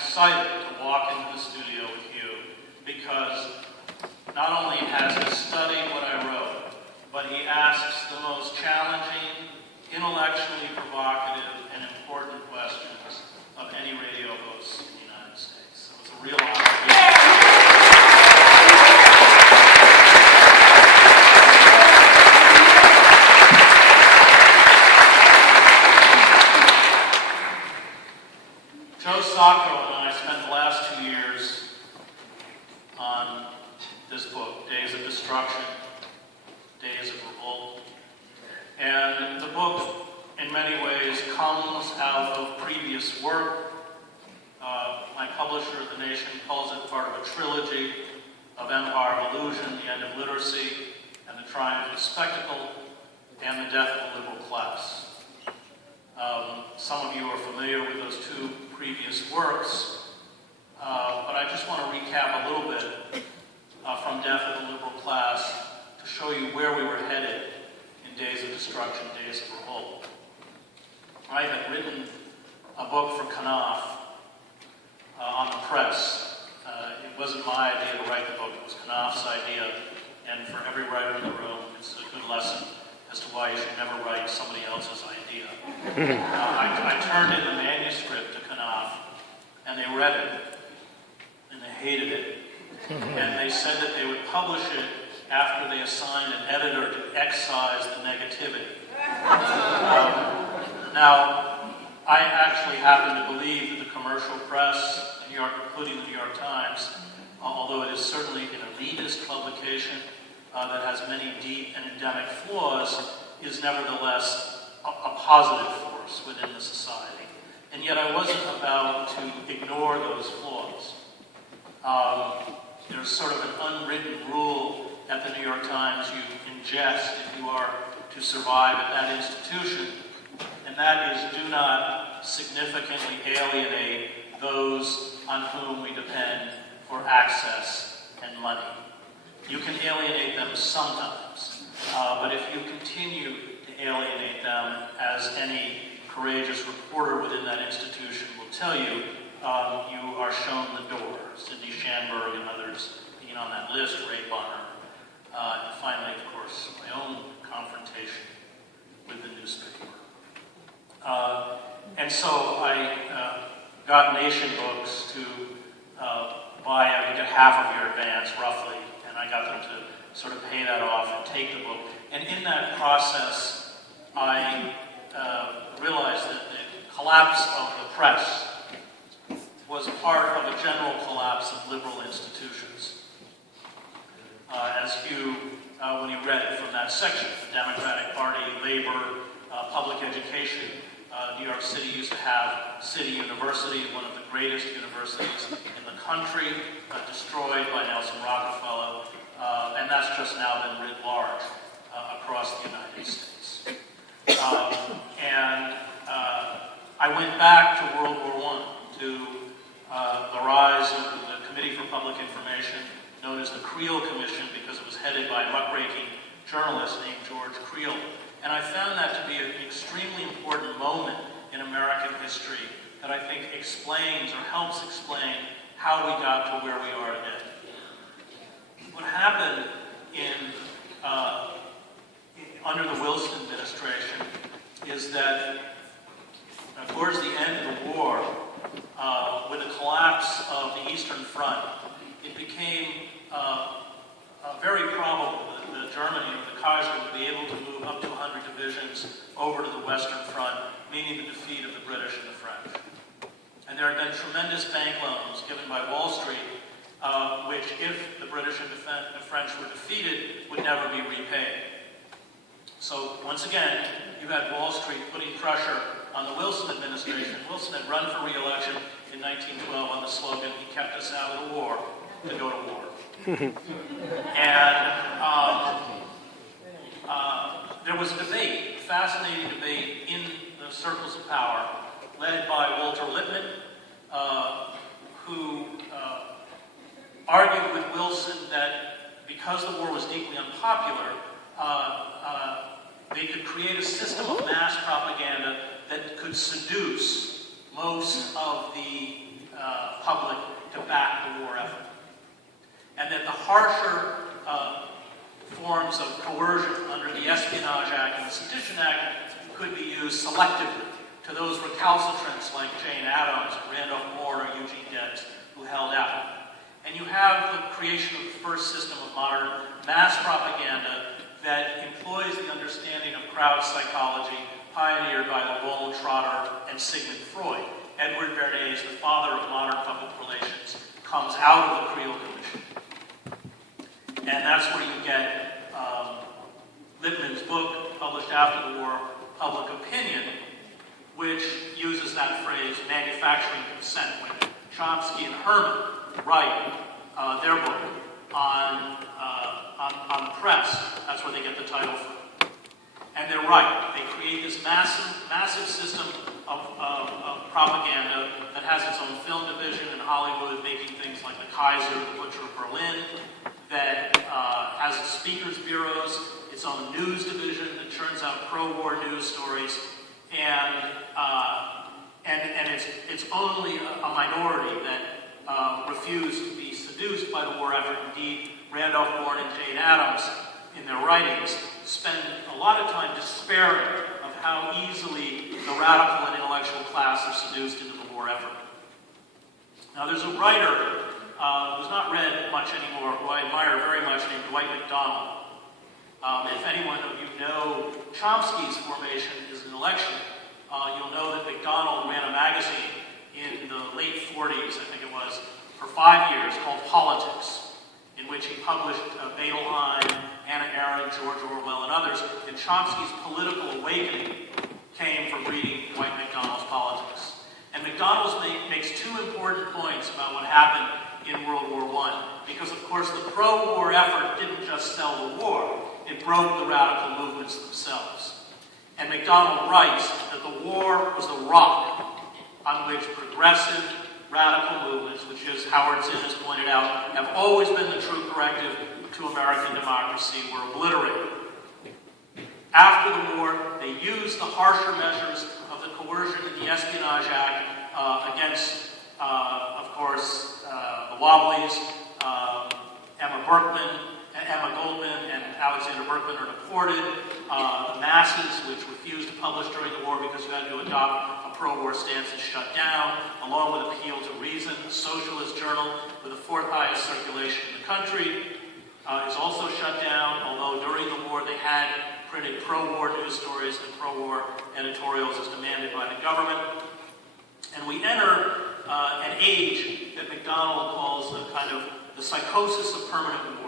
excited to walk into the studio with you because not only has he studied what I wrote, but he asks the most challenging, intellectually provocative, and important questions of any radio host in the United States. So it's a real honor to be here. Joe Sacco and I spent the last 2 years on this book, Days of Destruction, Days of Revolt. And the book, in many ways, comes out of previous work. My publisher, The Nation, calls it part of a trilogy of Empire of Illusion, The End of Literacy, and the Triumph of Spectacle, and the Death of the Liberal Class. Some of you are familiar with those two previous works, but I just want to recap a little bit from Death of the Liberal Class to show you where we were headed in Days of Destruction, Days of Revolt. I had written a book for Knopf on the press. It wasn't my idea to write the book, it was Knopf's idea, and for every writer in the room, it's a good lesson as to why you should never write somebody else's idea. I turned in the manuscript to Knopf, and they read it, and they hated it, and they said that they would publish it after they assigned an editor to excise the negativity. Now, I actually happen to believe that the commercial press, including the New York Times, although it is certainly an elitist publication that has many deep and endemic flaws, is nevertheless a positive force within the society. And yet I wasn't about to ignore those flaws. There's sort of an unwritten rule at the New York Times you ingest if you are to survive at that institution, and that is do not significantly alienate those on whom we depend for access and money. You can alienate them sometimes, but if you continue to alienate them, as any courageous reporter within that institution will tell you, you are shown the door. Sidney Schanberg and others being on that list, Ray Bonner. And finally, of course, my own confrontation with the newspaper. And so I got Nation Books to buy, I get half of your advance, roughly, and I got them to sort of pay that off and take the book. And in that process, I realized that the collapse of the press was part of a general collapse of liberal institutions. As you, when you read from that section, the Democratic Party, labor, public education, New York City used to have City University, one of the greatest universities in the country, destroyed by Nelson Rockefeller, and that's just now been writ large across the United States. And I went back to World War I, to the rise of the Committee for Public Information, known as the Creel Commission, because it was headed by a muckraking journalist named George Creel. And I found that to be an extremely important moment in American history that I think explains or helps explain how we got to where we are today. What happened under the Wilson administration is that towards the end of the war, with the collapse of the Eastern Front, it became very probable that Germany, or the Kaiser, would be able to move up to 100 divisions over to the Western Front, meaning the defeat of the British and the French. And there had been tremendous bank loans given by Wall Street, which, if the British and the French were defeated, would never be repaid. So, once again, you had Wall Street putting pressure on the Wilson administration. Wilson had run for re-election in 1912 on the slogan, "He kept us out of the war to go to war." And there was a debate, a fascinating debate in the circles of power, led by Walter Lippmann, who argued with Wilson that because the war was deeply unpopular, they could create a system of mass propaganda that could seduce most of the public to back the war effort. And that the harsher forms of coercion under the Espionage Act and the Sedition Act could be used selectively to those recalcitrants like Jane Addams, Randolph Moore, or Eugene Debs, who held out. And you have the creation of the first system of modern mass propaganda that employs the understanding of crowd psychology pioneered by Lowell Trotter and Sigmund Freud. Edward Bernays, the father of modern public relations, comes out of the Creel Commission. And that's where you get Lippmann's book, published after the war, Public Opinion, which uses that phrase, manufacturing consent. When Chomsky and Herman write their book on the press, that's where they get the title from. And they're right. They create this massive system of propaganda that has its own film division in Hollywood, making things like The Kaiser, The Butcher of Berlin, that has its speakers bureaus, its own news division that churns out pro-war news stories, and it's only a minority that refuse to be seduced by the war effort. Indeed, Randolph Moore and Jane Addams, in their writings, spend a lot of time despairing of how easily the radical and intellectual class are seduced into the war effort. Now, there's a writer who's not read much anymore, who I admire very much, named Dwight MacDonald. If anyone of you know Chomsky's formation as an election, you'll know that MacDonald ran a magazine in the late 40s, I think it was, for 5 years called Politics, in which he published Bettelheim, Hannah Arendt, George Orwell, and others. And Chomsky's political awakening came from reading Dwight MacDonald's Politics. And MacDonald makes two important points about what happened in World War I. Because, of course, the pro-war effort didn't just sell the war, it broke the radical movements themselves. And MacDonald writes that the war was the rock on which progressive radical movements, which, as Howard Zinn has pointed out, have always been the true corrective to American democracy, were obliterated. After the war, they used the harsher measures of the coercion in the Espionage Act against, of course, the Wobblies, Emma Goldman and Alexander Berkman are deported. The masses, which refused to publish during the war because you had to adopt a pro-war stance, is shut down, along with Appeal to Reason, a socialist journal with the fourth highest circulation in the country, is also shut down, although during the war they had printed pro-war news stories and pro-war editorials as demanded by the government. And we enter an age that MacDonald calls the kind of the psychosis of permanent war.